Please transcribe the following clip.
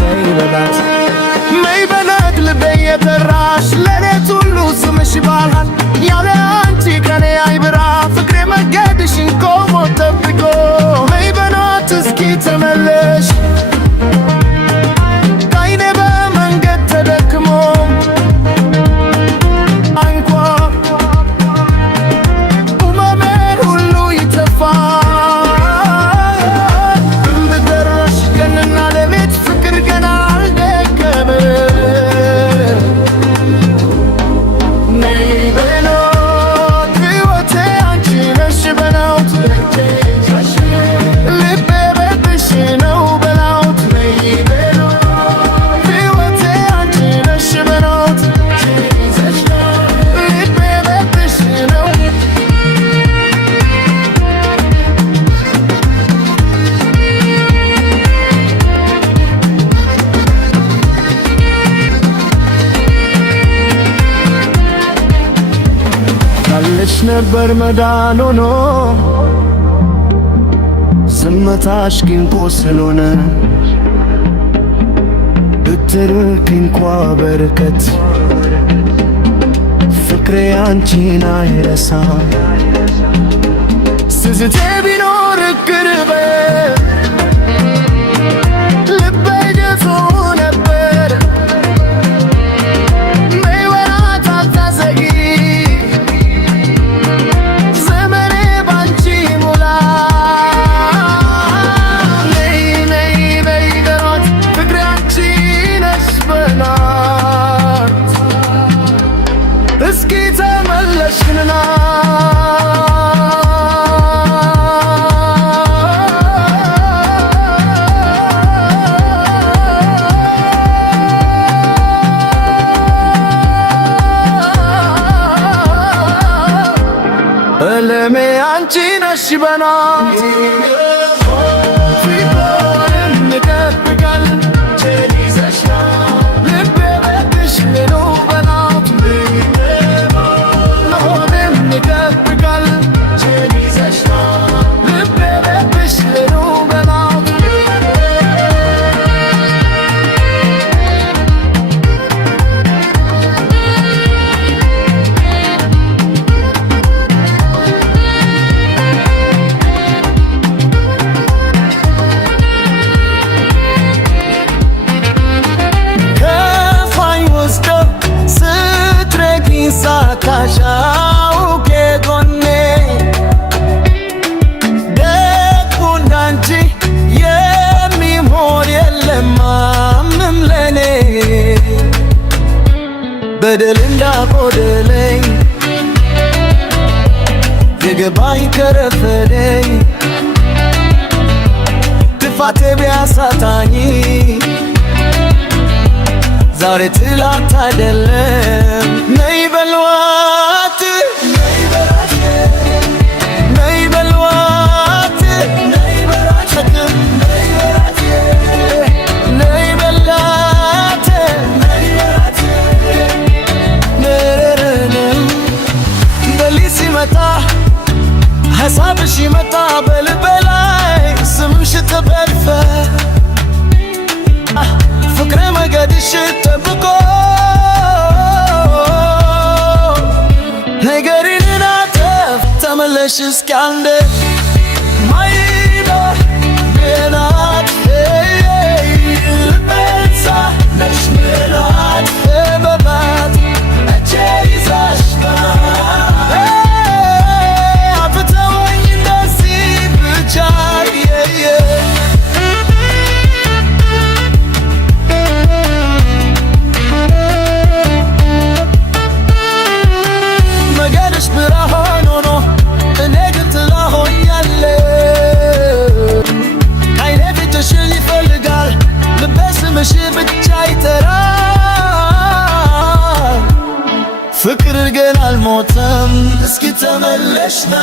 ነይ በላት ነይ በላት ልቤ የተራሽ ለኔት ሁሉ ስምሽ ይባላል ያለ አንቺ ከኔ አይብራ ፍቅሬ መንገድሽን ቆሞ ጠብቆ ነይ በላት እስኪ ተመለሽ ከዓይኔ በመንገድ ተደክሞ አንኳ ኡመሜን ሁሉ ይተፋል ብደረሽ ቀንና ሌሊት ፍቅር ገና አልደከመም ነይ በላት ሕይወቴ አንቺ ነሽ በላት ልቤ በልብሽ ነው በላት ነይ በላት ሕይወቴ አንቺ ነሽ በላት ልቤ በልብሽ ነው ካለሽ ነበር መዳን ሆኖ ዝምታሽ ግን ቁስል ሆነ ብትርቂ እንኳ በርቀት ፍቅሬ አንቺን አይረሳም ስስቴ ቢኖር ቅርበት ልቤ ደፍሮ ነበር ነይ በላት አታዘጊ ዘመኔ ባንቺ ሞላ ነይ ነይ ነይ በላት ፍቅሬ አንቺ ነሽ በላት እስኪ ተመለሽና እለሜ አንቺ ነሽ በላት ፊትም እንጠብቃለን ልቤ በልብሽ ነው በላት መሆንም እንጠብቃለን ልቤ በልብሽ ነው በላት ከፋኝ ወስዶ ስትረቂኝ ሳጣሽ አውቄ ጎኔ ደግሞ እንዳንቺ የሚሆን የለም ማንም ለኔ በደል እንዳጎደለኝ የገባኝ ከረፈደኝ ጥፋቴ ቢያሳጣኝ ዛሬ ትላንት አይደለም ነይ በሏት ነይ በሏት ነይ በሏት ነይ በሏት ነይ በሏት በሊት ሲመጣ ሐሳብሽ ይመጣ በልቤ ላይ ስምሽ ተበልፈ ፍቅሬ መንገድሽ ጠብቆ ነገሬን አጠፍ ተመለሽ እስኪ አንዴ ማይሎ በላት ልቤሳ ነሽ በላት በባት እጄ ይዛሽ አፍተወኝ እንደዚህ ብቻ መንገድሽ ብርሃን ሆኖ እኔ ግን ጥላ ሆኛለሁ ከዓይኔ ፊትሽን ይፈልጋል ልቤ ስምሽ ብቻ ይጠራል ፍቅር ግን አልሞተም እስኪ ተመለሽና